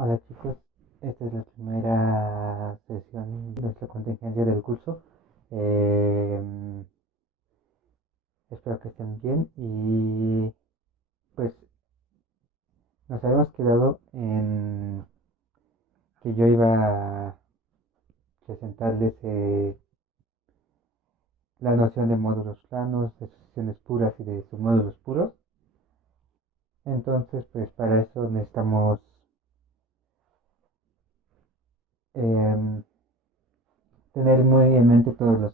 Hola chicos, esta es la primera sesión de nuestra contingencia del curso. Em, Espero que estén bien y pues nos habíamos quedado en que yo iba a presentarles la noción de módulos planos, de sucesiones puras y de submódulos puros. Entonces pues para eso necesitamos em, tener muy en mente todas las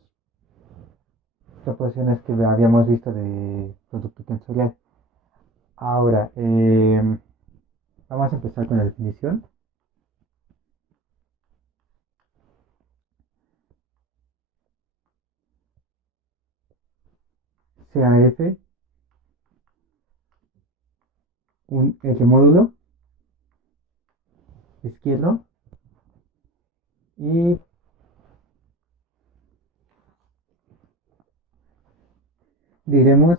proporciones que habíamos visto de producto tensorial. Ahora, vamos a empezar con la definición. CAF, un R módulo izquierdo y diremos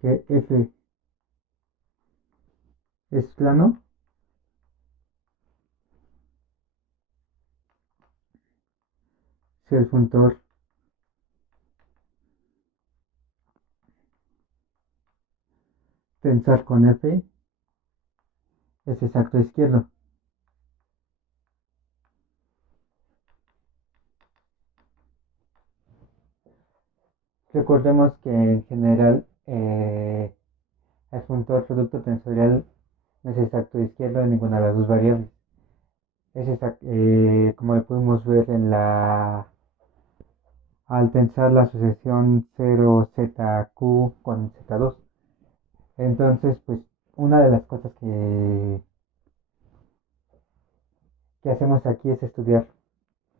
que F es plano si el funtor tensor con F es exacto izquierdo. Recordemos que en general el funtor producto tensorial no es exacto izquierdo en ninguna de las dos variables. Es como lo pudimos ver al tensar la asociación 0ZQ con Z2. Entonces, pues una de las cosas que hacemos aquí es estudiar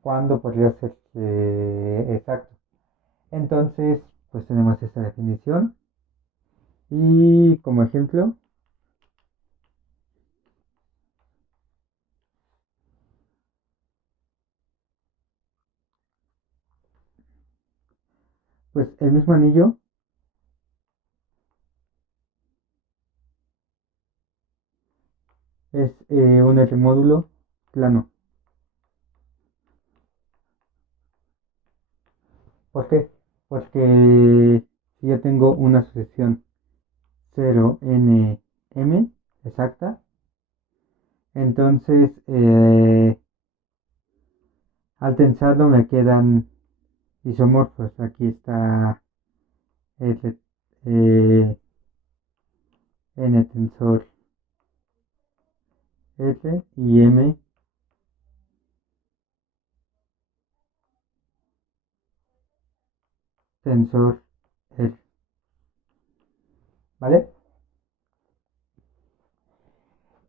cuándo podría ser exacto. Entonces, pues tenemos esta definición y como ejemplo, pues el mismo anillo es un R módulo plano. ¿Por qué? Porque si yo tengo una sucesión 0NM exacta, entonces al tensarlo me quedan isomorfos. Aquí está R, N tensor R y M tensor R. ¿Vale?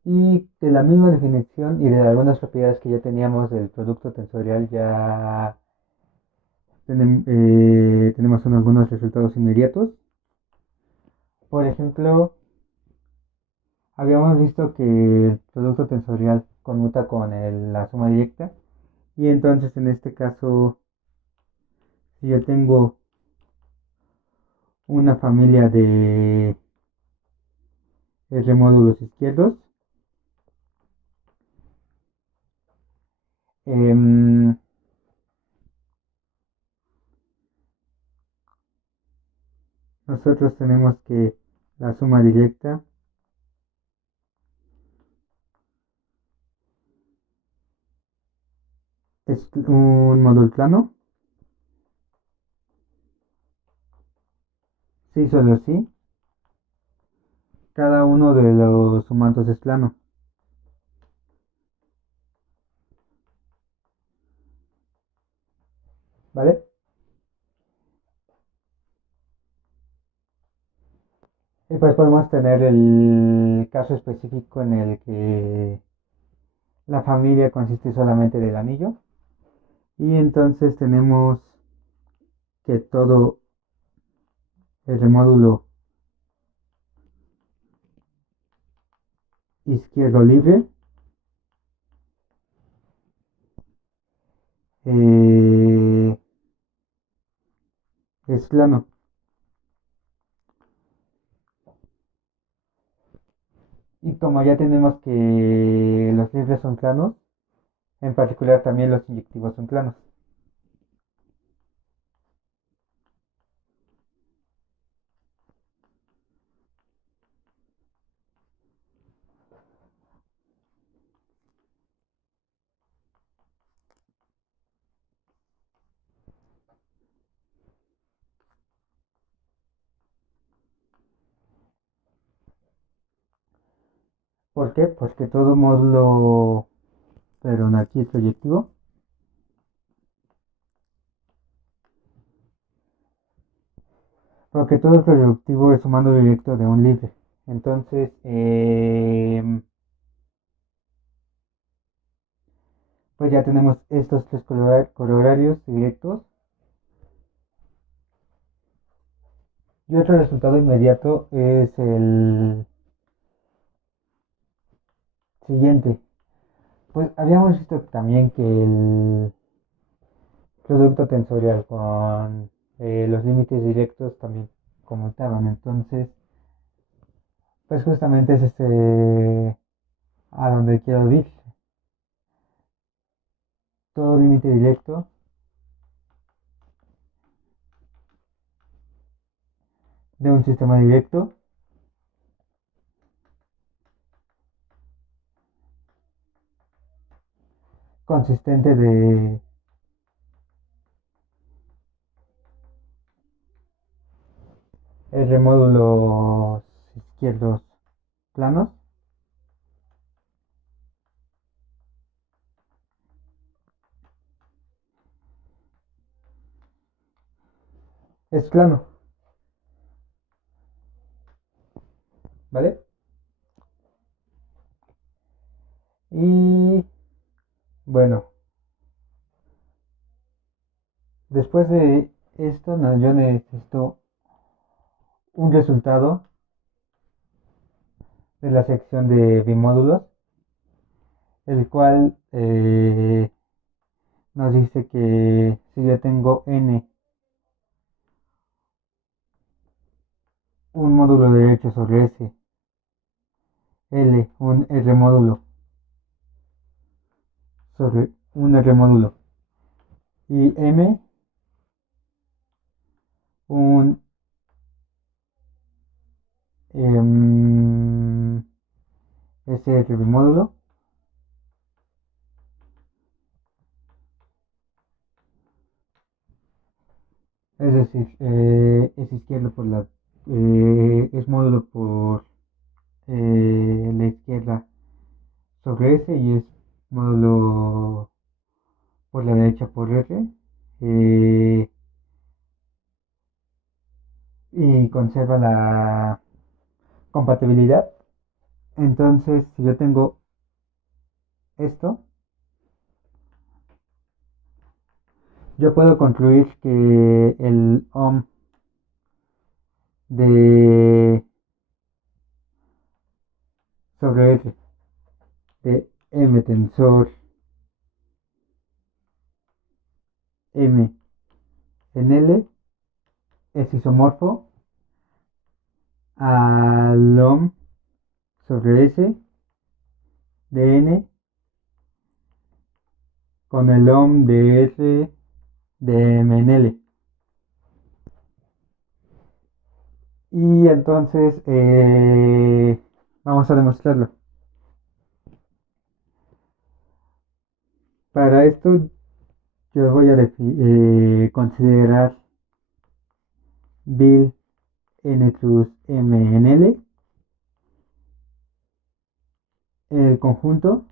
Y de la misma definición y de algunas propiedades que ya teníamos del producto tensorial, ya tenemos algunos resultados inmediatos. Por ejemplo, habíamos visto que el producto tensorial conmuta con la suma directa. Y entonces en este caso, si yo tengo una familia de R módulos izquierdos, em, nosotros tenemos que la suma directa es un módulo plano. Sí, solo sí. Cada uno de los sumantos es plano. ¿Vale? Y pues podemos tener el caso específico en el que la familia consiste solamente del anillo. Y entonces tenemos que todo el remódulo izquierdo libre eh, es plano. Y como ya tenemos que los libres son planos, en particular también los inyectivos son planos. ¿Por qué? Porque todo módulo, pero aquí es proyectivo, porque todo el proyectivo es un mando directo de un libre. Entonces, pues ya tenemos estos tres corollarios directos. Y otro resultado inmediato es el siguiente. Pues habíamos visto también que el producto tensorial con los límites directos también conmutaban. Entonces, pues justamente es a donde quiero ir. Todo límite directo de un sistema directo consistente de R módulos izquierdos planos es plano, ¿vale? Y bueno, después de esto, no, yo necesito un resultado de la sección de bimódulos, el cual nos dice que si yo tengo n, un módulo derecho sobre S, L, un R módulo sobre un R módulo, y M, un SR bimódulo, es decir, es izquierdo por es módulo por la izquierda sobre S y es módulo por la derecha por R, eh, y conserva la compatibilidad. Entonces, si yo tengo esto, yo puedo concluir que el ohm de sobre R de M tensor M en L es isomorfo al ohm sobre S de N con el ohm de R de M en L. Y entonces vamos a demostrarlo. Para esto yo voy a considerar Bill N plus M en L, el conjunto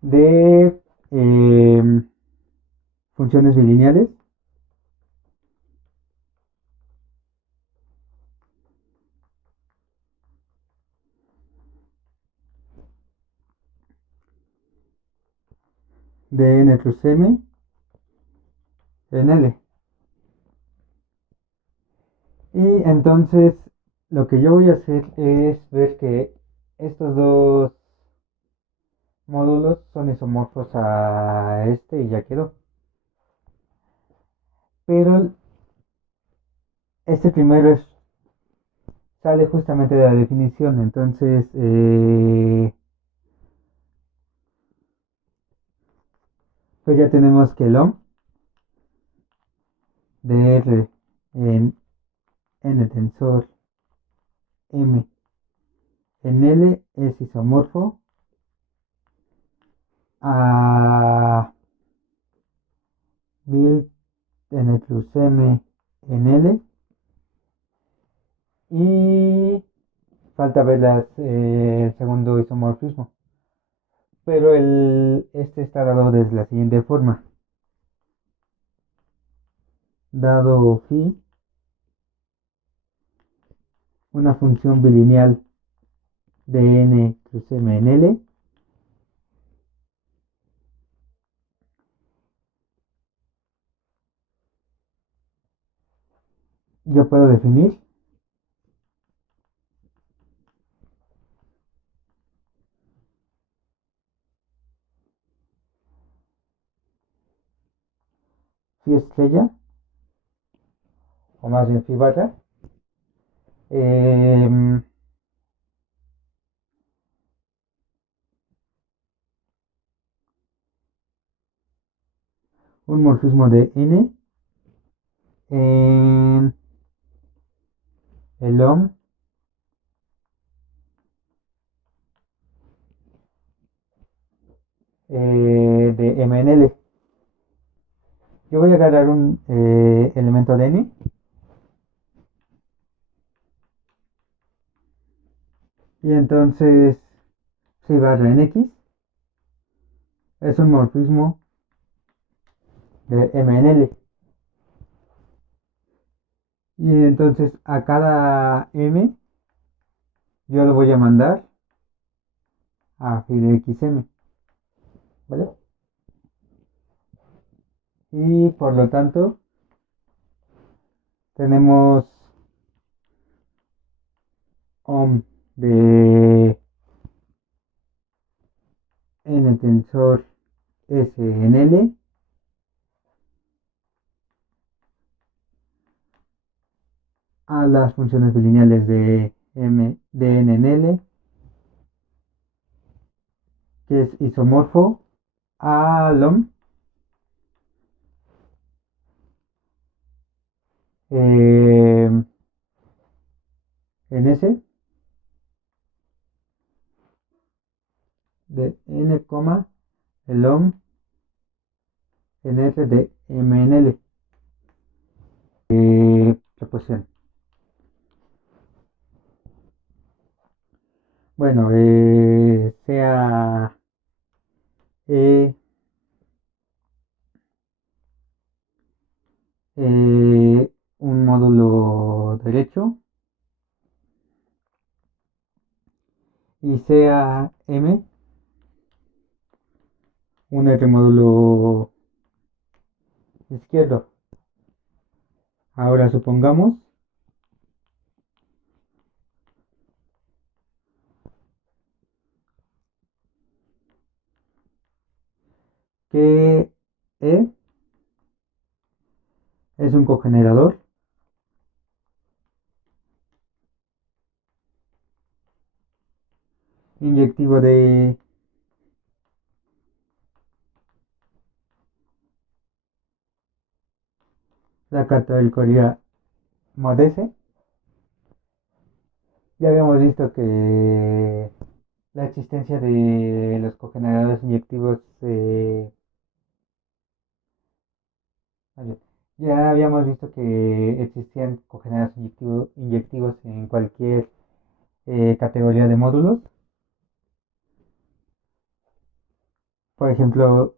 de funciones bilineales de N plus M en L. Y entonces lo que yo voy a hacer es ver que estos dos módulos son isomorfos a este y ya quedó. Pero este primero sale justamente de la definición. Entonces, pues ya tenemos que el OM de R en tensor M en L es isomorfo a build n plus M en L. Y falta ver el segundo isomorfismo. Pero este está dado de la siguiente forma. Dado phi, una función bilineal de n plus m en L, yo puedo definir phi estrella, o más bien phi barra, eh, un morfismo de n en el OM de m en L. Yo voy a agarrar un elemento de n y entonces phi barra en x es un morfismo de m en L. Y entonces a cada m yo lo voy a mandar a phi de xm, ¿vale? Y por lo tanto tenemos OM de n tensor S en L a las funciones bilineales de m de n en L, que es isomorfo al OM en S de n, el OM en S de m en L. Proporción. Bueno, sea E un módulo derecho y sea M un R módulo izquierdo. Ahora supongamos que E es un cogenerador inyectivo de la categoría mod S. Ya habíamos visto que la existencia de los cogeneradores inyectivos ya habíamos visto que existían cogeneradores inyectivos en cualquier categoría de módulos. Por ejemplo,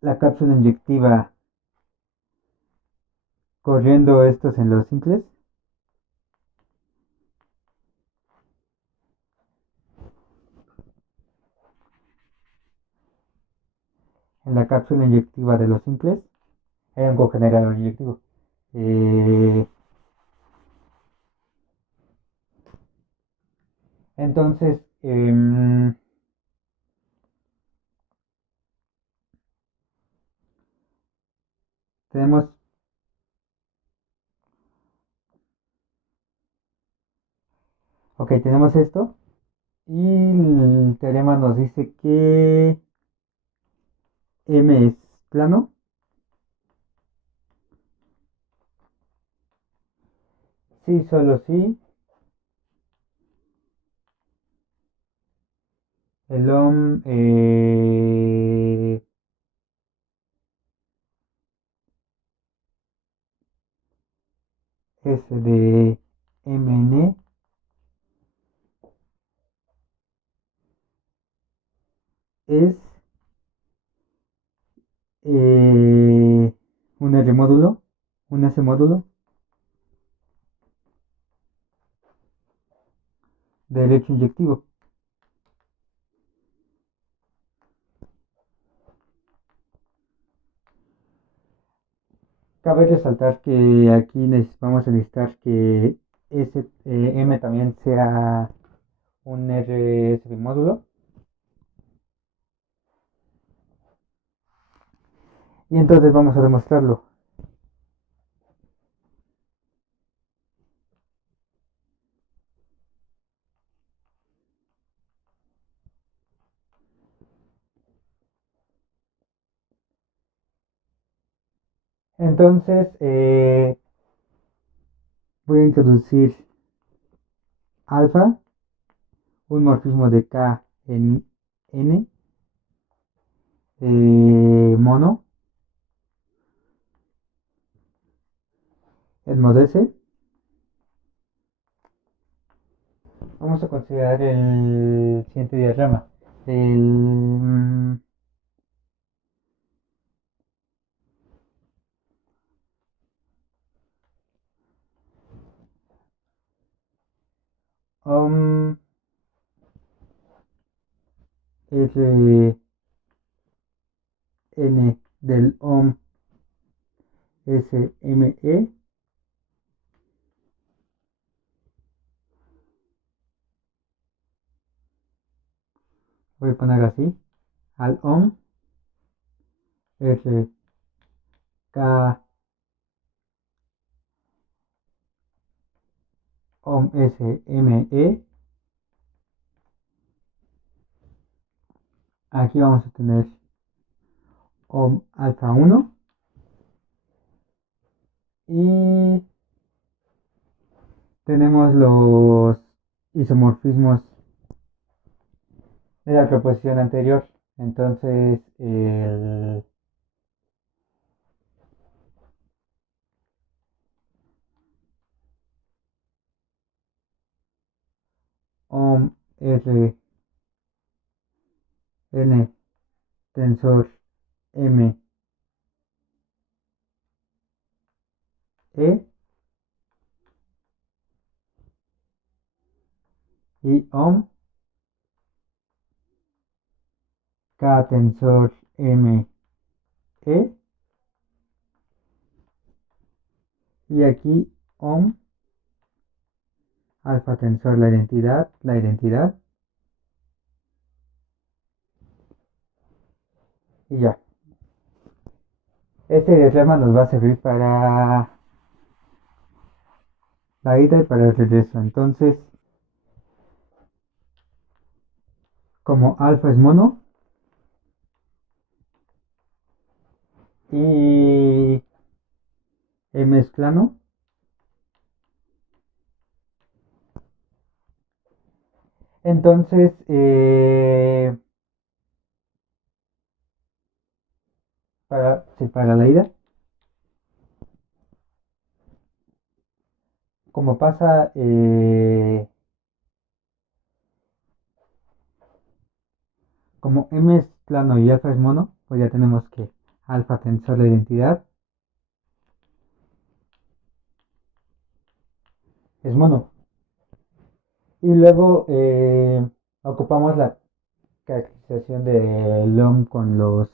la cápsula inyectiva corriendo estos en los simples. En la cápsula inyectiva de los simples era un cogenerador inyectivo. Eh, entonces, tenemos Ok, tenemos esto. Y el teorema nos dice que M es plano. Sí, solo sí. El OM S de MN es un R módulo, un S módulo de derecho inyectivo. Cabe resaltar que aquí vamos a necesitar que M también sea un RS módulo. Y entonces vamos a demostrarlo. Entonces voy a introducir alfa, un morfismo de K en N, mono, el modo S. Vamos a considerar el siguiente diagrama. El OM R N del OM SME. Voy a poner así. Al OM R K OM SME. Aquí vamos a tener OM alfa 1 y tenemos los isomorfismos de la proposición anterior. Entonces el OM R N tensor M E y OM K tensor M E y aquí OM alfa tensor la identidad y ya. Este diagrama nos va a servir para la ida y para el regreso. Entonces, como alfa es mono y M es plano, entonces para la ida, como pasa como M es plano y alfa es mono, pues ya tenemos que alfa tensor la identidad es mono. Y luego ocupamos la caracterización de LOM con los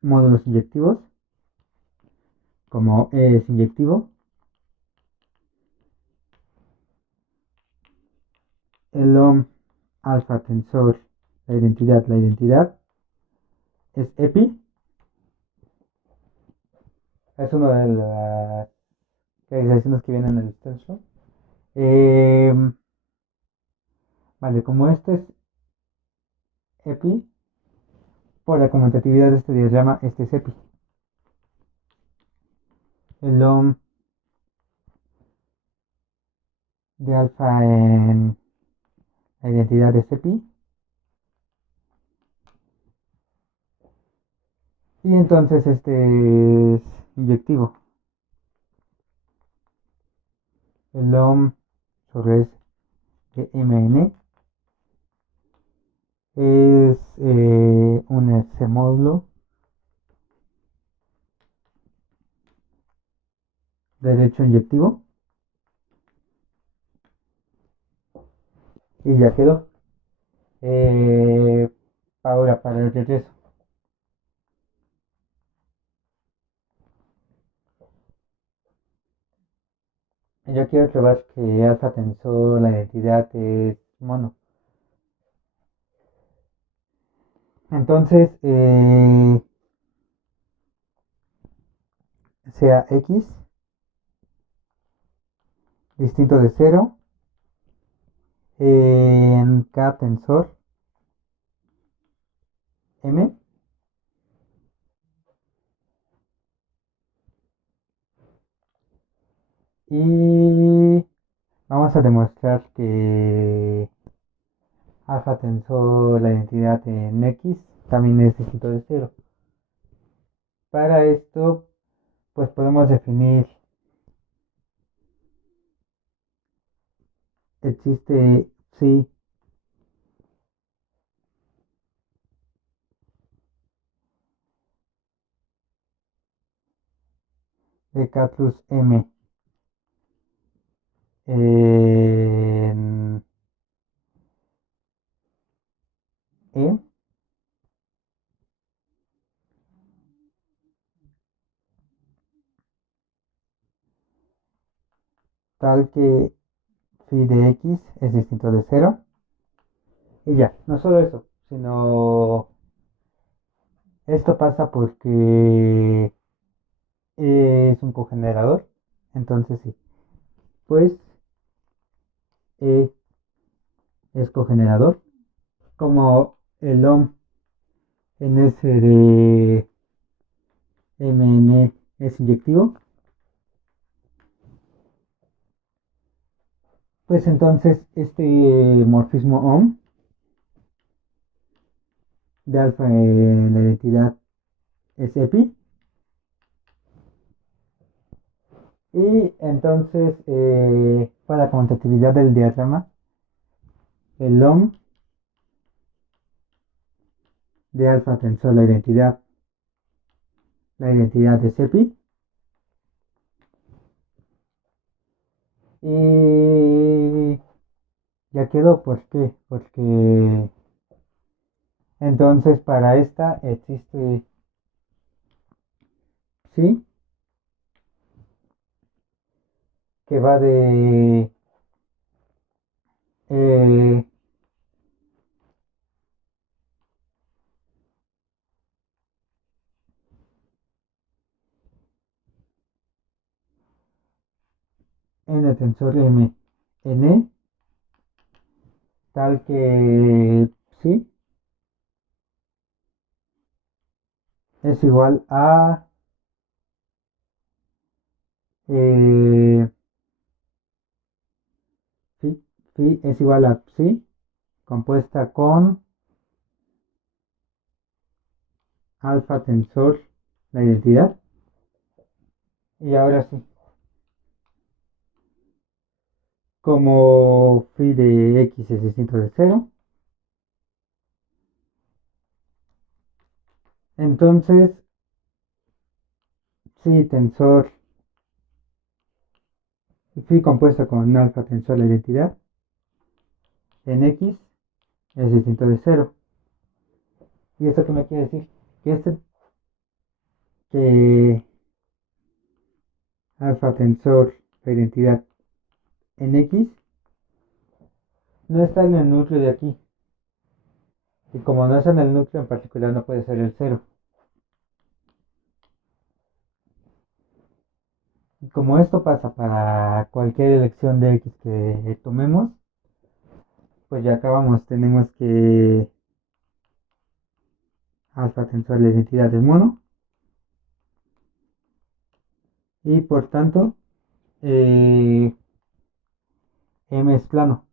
módulos inyectivos, como E es inyectivo. El LOM alfa tensor la identidad es EPI. Es una de las realizaciones que vienen en el stencil. Em, vale, como esto es EPI, por la conmutatividad de este diagrama, este es EPI. El LOM de alfa en la identidad de EPI. Y entonces este es inyectivo. El LOM sobre S de MN es un S módulo derecho inyectivo. Y ya quedó. Eh, ahora para el regreso. Yo quiero probar que alfa tensor, la identidad es mono. Entonces, sea x distinto de 0 en k tensor m y vamos a demostrar que alfa tensor, la identidad en x también es distinto de 0. Para esto, pues podemos definir, existe psi de k plus m en e tal que phi de x es distinto de 0. Y ya, no solo eso, sino esto pasa porque es un cogenerador. Entonces sí, pues E es cogenerador. Como el OM en S de MN es inyectivo, pues entonces este morfismo OM de alfa en la identidad es EPI. Y entonces, para la conmutatividad del diagrama, el LOM de alfa tensor la identidad de EPI. Y ya quedó, ¿por qué? Porque entonces para esta existe, sí, que va de eh, n tensor m n, tal que sí es igual a eh, phi, phi es igual a psi compuesta con alfa tensor la identidad. Y ahora sí, como phi de x es distinto de 0, entonces psi tensor, phi compuesta con alfa tensor la identidad en x es distinto de 0. ¿Y esto qué me quiere decir? Que que alfa tensor la identidad en x no está en el núcleo de aquí. Y como no está en el núcleo en particular, no puede ser el 0. Y como esto pasa para cualquier elección de X que tomemos, pues ya acabamos, tenemos que alfa tensor la identidad del mono y por tanto eh, M es plano,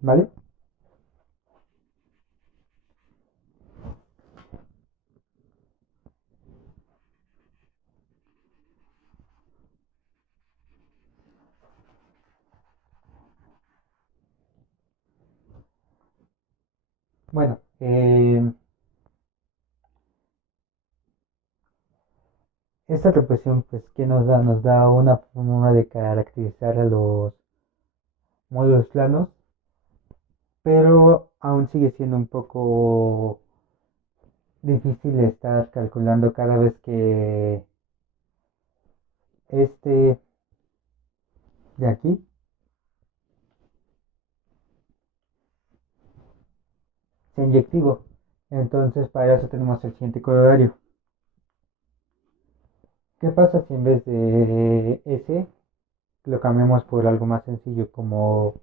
¿vale? Bueno, esta represión pues que nos da una forma de caracterizar a los módulos planos, pero aún sigue siendo un poco difícil estar calculando cada vez que este de aquí sea inyectivo. Entonces para eso tenemos el siguiente corolario. ¿Qué pasa si en vez de S lo cambiamos por algo más sencillo como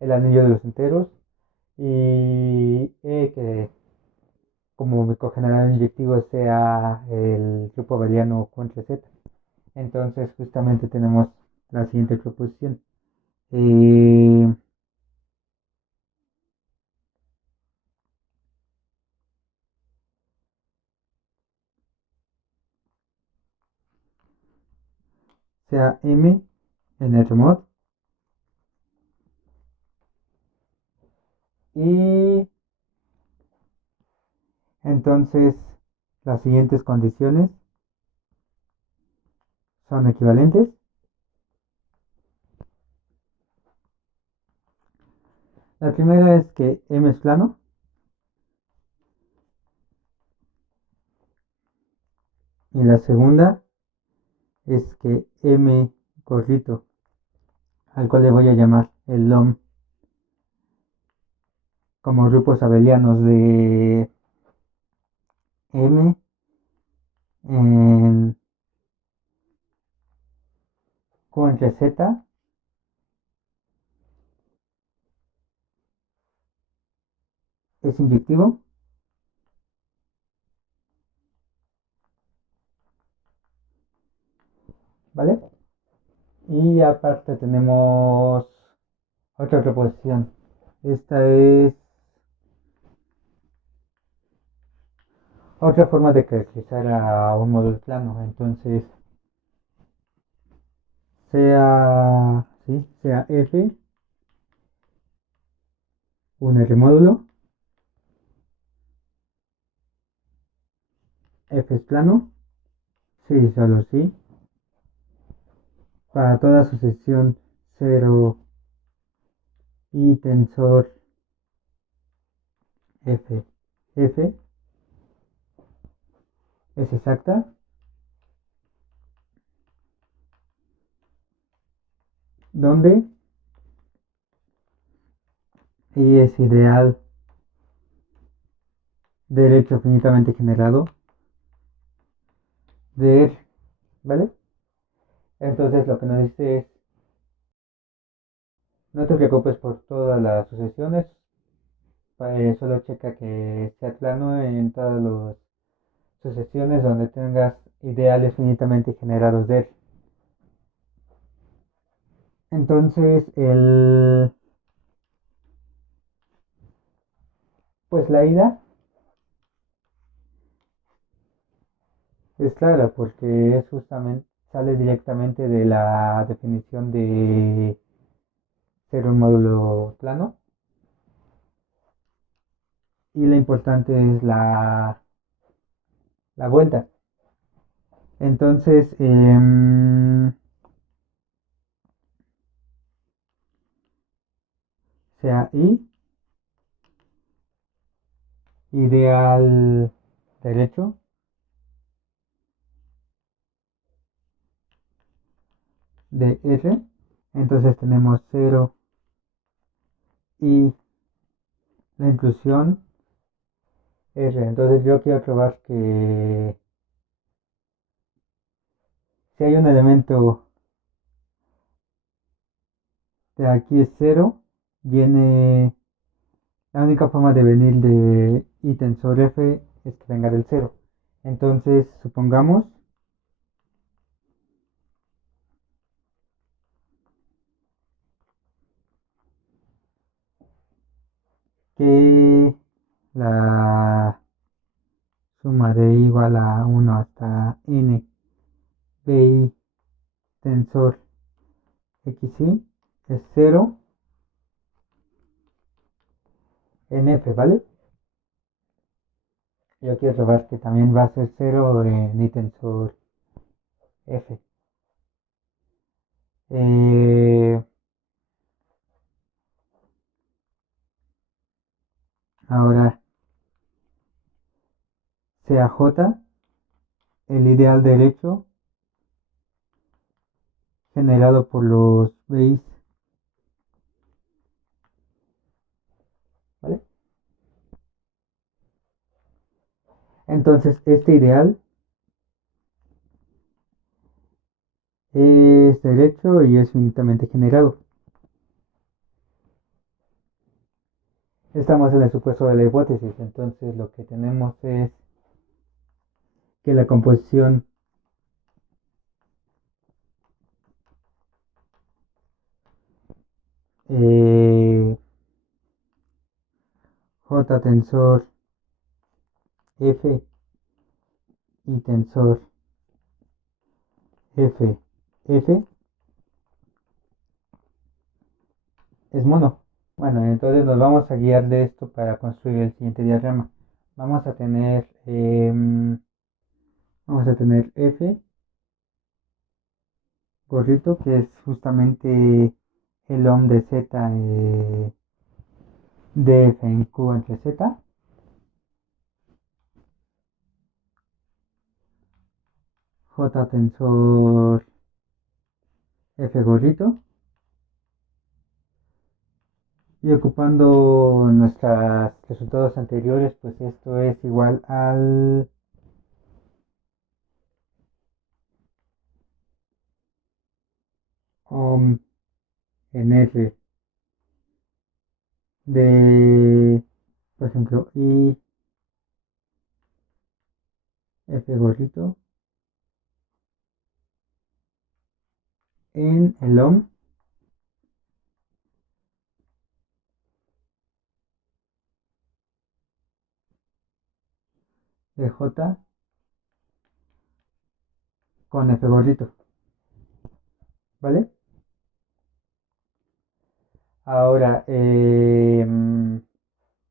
el anillo de los enteros y que como mi cogeneral inyectivo sea el grupo abeliano contra Z? Entonces justamente tenemos la siguiente proposición. Eh, sea M en el remote y entonces las siguientes condiciones son equivalentes. La primera es que M es plano y la segunda es que M corrito, al cual le voy a llamar el LOM, como grupos abelianos de M en Q entre Z, es inyectivo, ¿vale? Y aparte tenemos otra proposición. Esta es otra forma de caracterizar a un módulo plano. Entonces, sea F un R módulo, F es plano, sí, solo sí, para toda sucesión 0 y tensor F, F es exacta, donde y es ideal derecho finitamente generado de R, ¿vale? Entonces lo que nos dice es, no te preocupes por todas las sucesiones, solo checa que sea plano en todas las sucesiones donde tengas ideales finitamente generados de R. Entonces, pues la ida es clara porque es justamente, sale directamente de la definición de ser un módulo plano. Y lo importante es la vuelta. Entonces, sea I, ideal derecho, de R. Entonces tenemos 0 y la inclusión R. Entonces yo quiero probar que Si hay un elemento de aquí es cero, viene, la única forma de venir de i tensor f es que venga del cero. Entonces, supongamos que la suma de i igual a 1 hasta n bi tensor xi es cero en f, ¿vale? Yo quiero probar que también va a ser cero en i tensor f. Eh, Ahora, sea j el ideal derecho generado por los BIs, ¿vale? Entonces, este ideal es derecho y es finitamente generado. Estamos en el supuesto de la hipótesis, entonces lo que tenemos es que la composición J tensor F y tensor F F es mono. Bueno, entonces nos vamos a guiar de esto para construir el siguiente diagrama. Vamos a tener, vamos a tener F gorrito, que es justamente el OM de Z de F en Q entre Z. J tensor F gorrito. Y ocupando nuestros resultados anteriores, pues esto es igual al OM en F de, por ejemplo, I F gorrito en el OM de J con F gorrito, ¿vale? Ahora,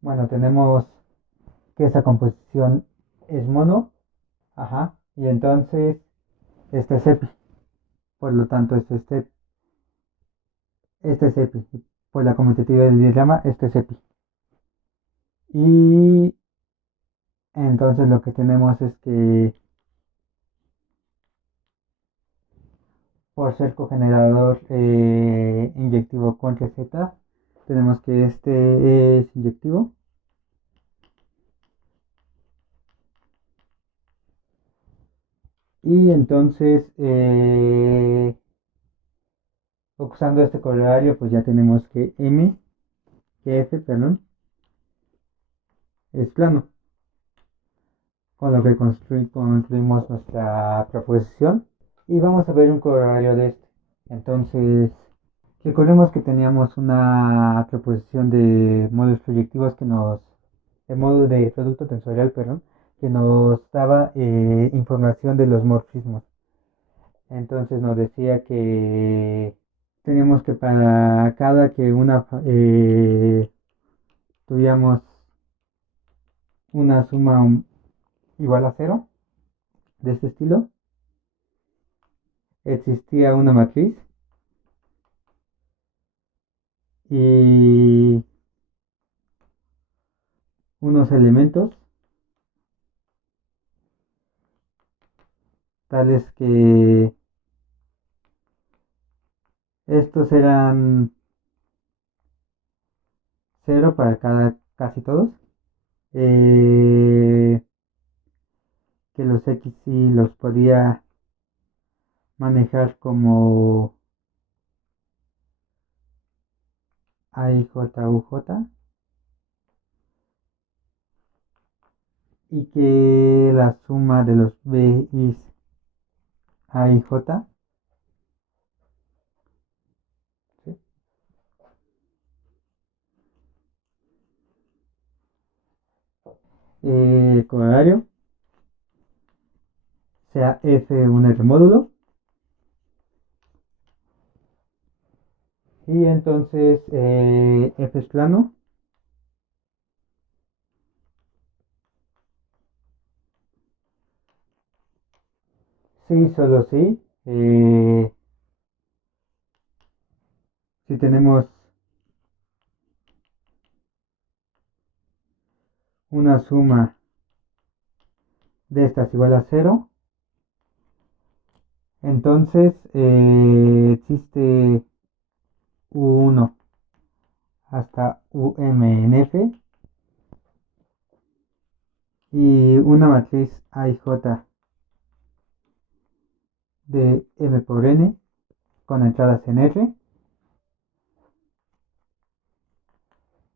bueno, tenemos que esa composición es mono, ajá, y entonces este es EPI, por lo tanto este es EPI, por la conmutativa del diagrama, este es EPI. Y entonces lo que tenemos es que por ser cogenerador inyectivo con receta, tenemos que este es inyectivo. Y entonces, usando este corolario, pues ya tenemos que F, perdón, es plano. Con lo que concluimos nuestra proposición. Y vamos a ver un corolario de este. Entonces, recordemos que teníamos una proposición de modos proyectivos de modo de producto tensorial, perdón, que nos daba información de los morfismos. Entonces nos decía que teníamos que para cada que tuviéramos una suma igual a cero de este estilo, existía una matriz y unos elementos tales que estos eran cero para casi todos, que los x y los podía manejar como A, I, J, U, J, y que la suma de los B, I, A, I, J, ¿sí? Corolario sea F un R módulo, y entonces F es plano, sí, solo sí. Si tenemos una suma de estas igual a cero, entonces existe U1 hasta UM en F, y una matriz AIJ de M por N con entradas en R,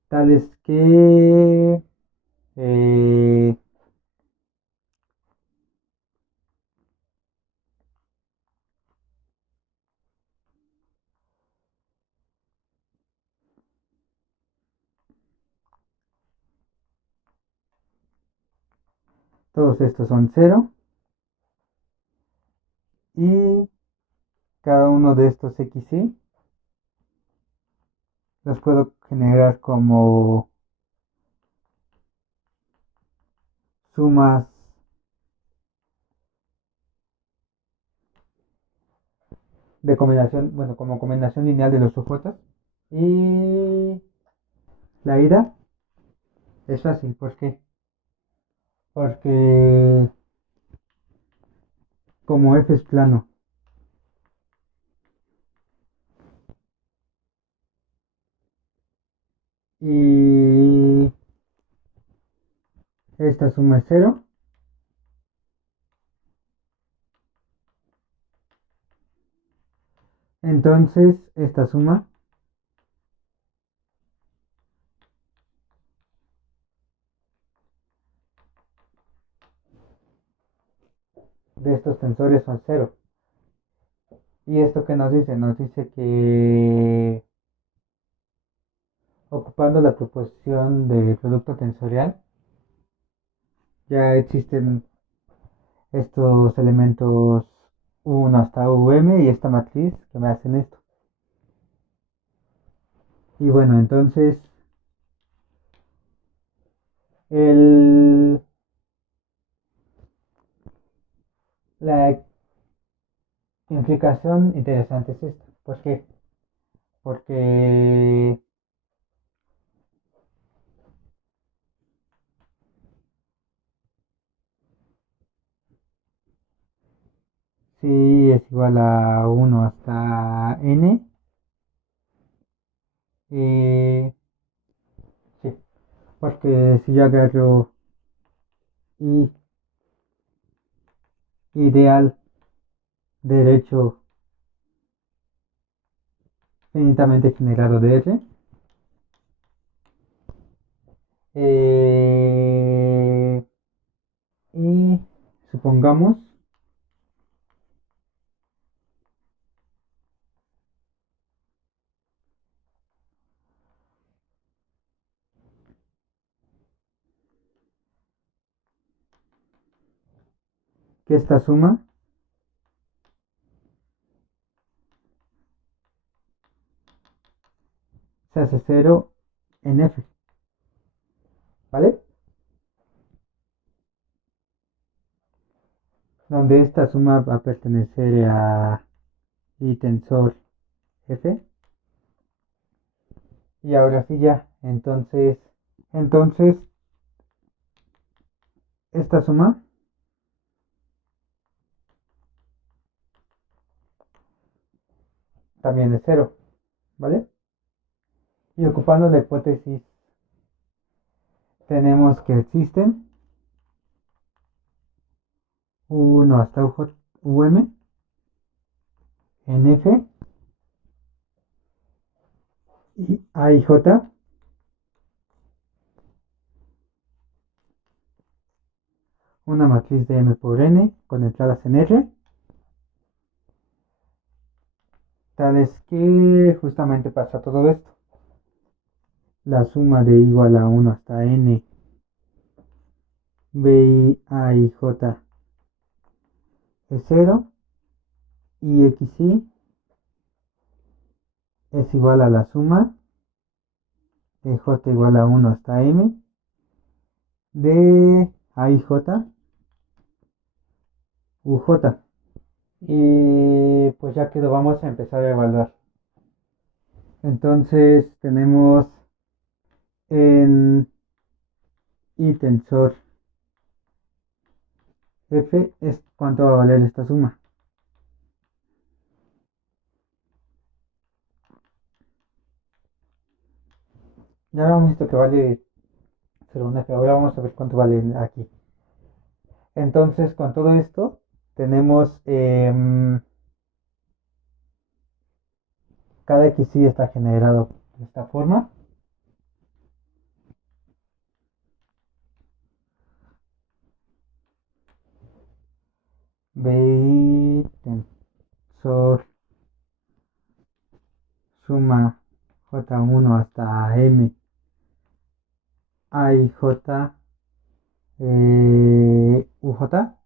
tales que eh, todos estos son cero, y cada uno de estos XY los puedo generar como sumas de combinación, bueno, como combinación lineal de los sujetos. Y la ida es fácil, ¿por qué? Porque como F es plano y esta suma es cero, entonces esta suma de estos tensores son cero. ¿Y esto qué nos dice? Nos dice que ocupando la proposición de producto tensorial ya existen estos elementos U1 hasta UM y esta matriz que me hacen esto. Y bueno, entonces el, la implicación interesante es esta. ¿Por qué? Porque si es igual a 1 hasta n, eh, sí, porque si yo agarro i ideal derecho finitamente generado de R, eh, y supongamos que esta suma se hace cero en F, ¿vale? Donde esta suma va a pertenecer a I tensor F. Y ahora sí ya, entonces esta suma también es cero, ¿vale? Y ocupando la hipótesis tenemos que existen U1 hasta UM en F y A y J, una matriz de M por N con entradas en R, tales que justamente pasa todo esto. La suma de igual a 1 hasta N, B, I, A y J es 0 y X, Y es igual a la suma de J igual a 1 hasta M de A y J u J. Y pues ya quedó, vamos a empezar a evaluar. Entonces tenemos en I tensor F es cuánto va a valer esta suma. Ya habíamos visto que vale 0,1F, ahora vamos a ver cuánto vale aquí. Entonces con todo esto tenemos cada XY está generado de esta forma. BI tensor suma J1 hasta M A y J UJ.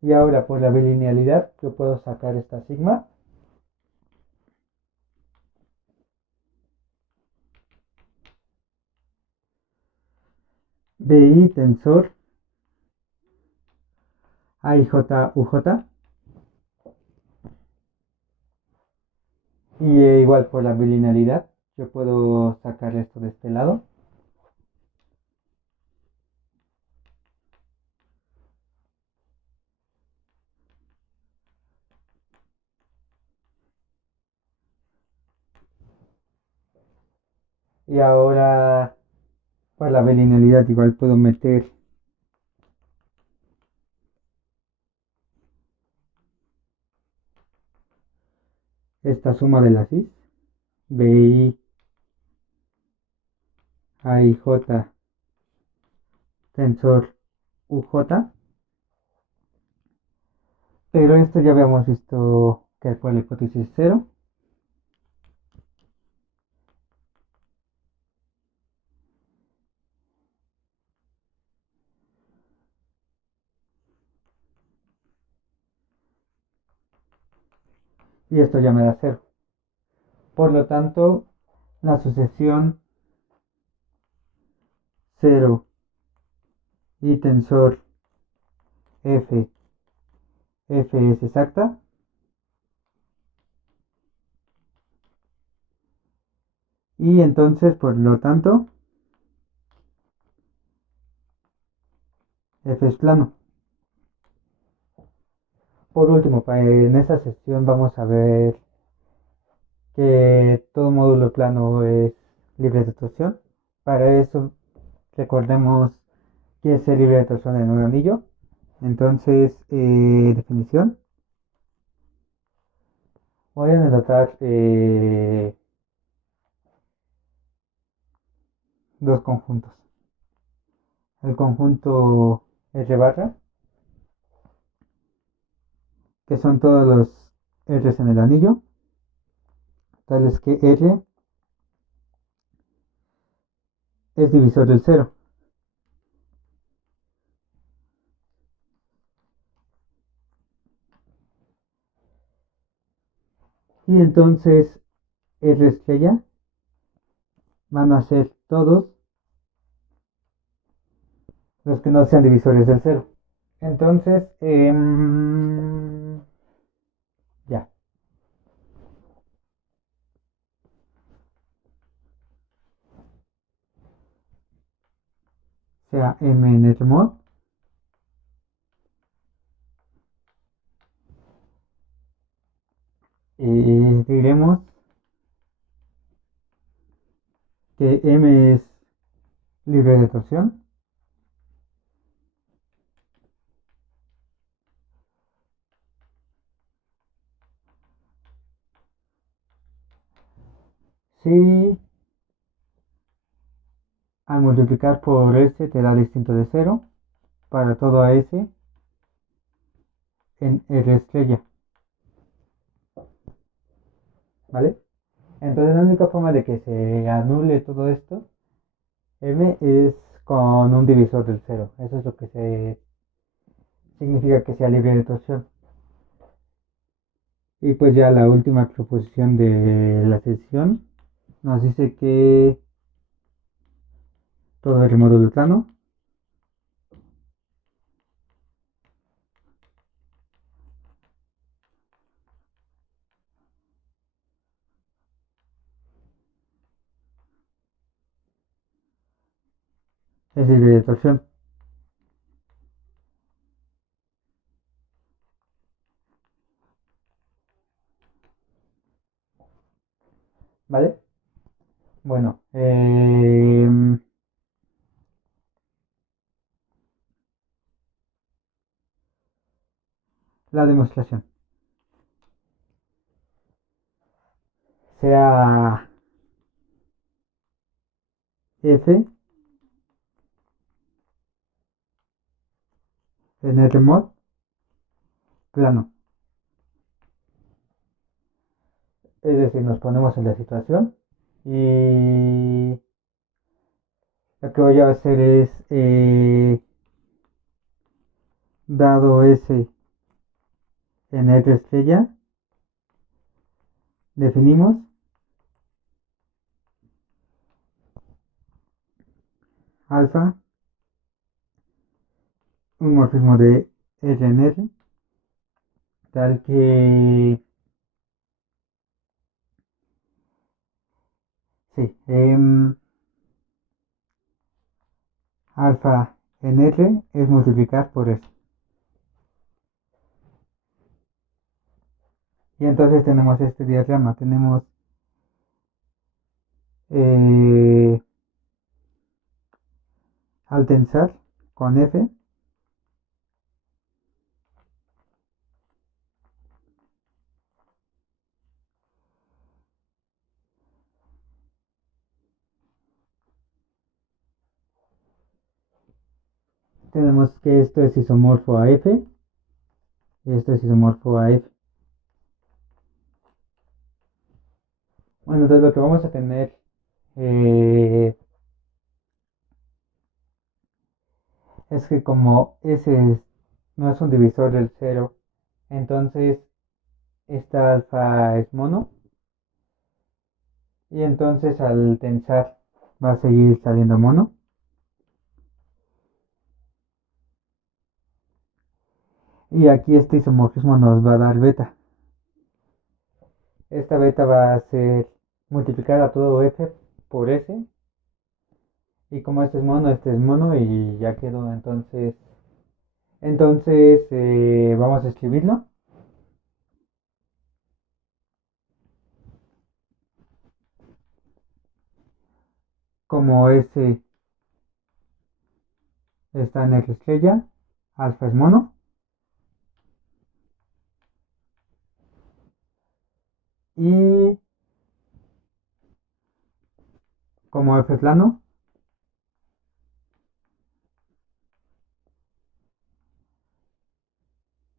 Y ahora por la bilinealidad yo puedo sacar esta sigma. BI tensor AIJ UJ. Y igual por la bilinealidad yo puedo sacar esto de este lado. Y ahora por la bilinealidad igual puedo meter esta suma de las is. BI AIJ tensor UJ. Pero esto ya habíamos visto que por la hipótesis 0. Y esto ya me da 0. Por lo tanto, la sucesión 0 y tensor F es exacta. Y entonces, por lo tanto, F es plano. Por último, en esta sesión vamos a ver que todo módulo plano es libre de torsión. Para eso, recordemos que es el libre de torsión en un anillo. Entonces, definición. Voy a anotar dos conjuntos. El conjunto R barra, que son todos los R's en el anillo, tales que R es divisor del 0. Y entonces R estrella van a ser todos los que no sean divisores del 0. Entonces, ya. Sea M en el mod. Diremos que M es libre de torsión. Si al multiplicar por S te da distinto de cero para todo a S en R estrella, ¿vale? Entonces la única forma de que se anule todo esto, M, es con un divisor del cero. Eso es lo que significa que sea libre de torsión. Y pues ya la última proposición de la sesión nos dice que todo el módulo plano es libre de torsión, ¿vale? Bueno, la demostración. Sea F en el mod plano. Es decir, nos ponemos en la situación y lo que voy a hacer es, dado S en R estrella, definimos alfa, un morfismo de R en R, tal que, sí, alfa en R es multiplicar por S. Y entonces tenemos este diagrama, tenemos eh, al tensar con F, tenemos que esto es isomorfo a F y esto es isomorfo a F. Bueno, entonces lo que vamos a tener eh, es que como no es un divisor del cero, entonces esta alfa es mono y entonces al tensar va a seguir saliendo mono. Y aquí este isomorfismo nos va a dar beta. Esta beta va a ser multiplicar a todo f por s. Y como este es mono y ya quedó. Entonces vamos a escribirlo. Como S está en X estrella, alfa es mono. Y como F plano,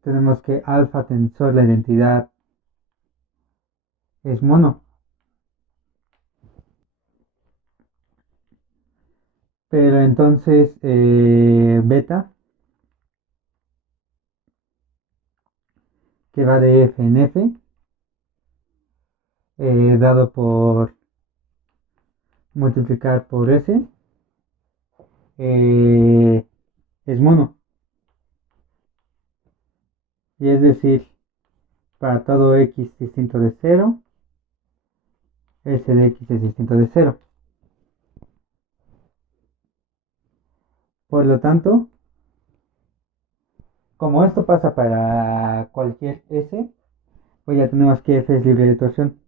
tenemos que alfa tensor la identidad es mono. Pero entonces beta, que va de F en F, dado por multiplicar por S, eh, es mono. Y es decir, para todo x distinto de 0, S de x es distinto de 0. Por lo tanto, como esto pasa para cualquier S, pues ya tenemos que F es libre de torsión.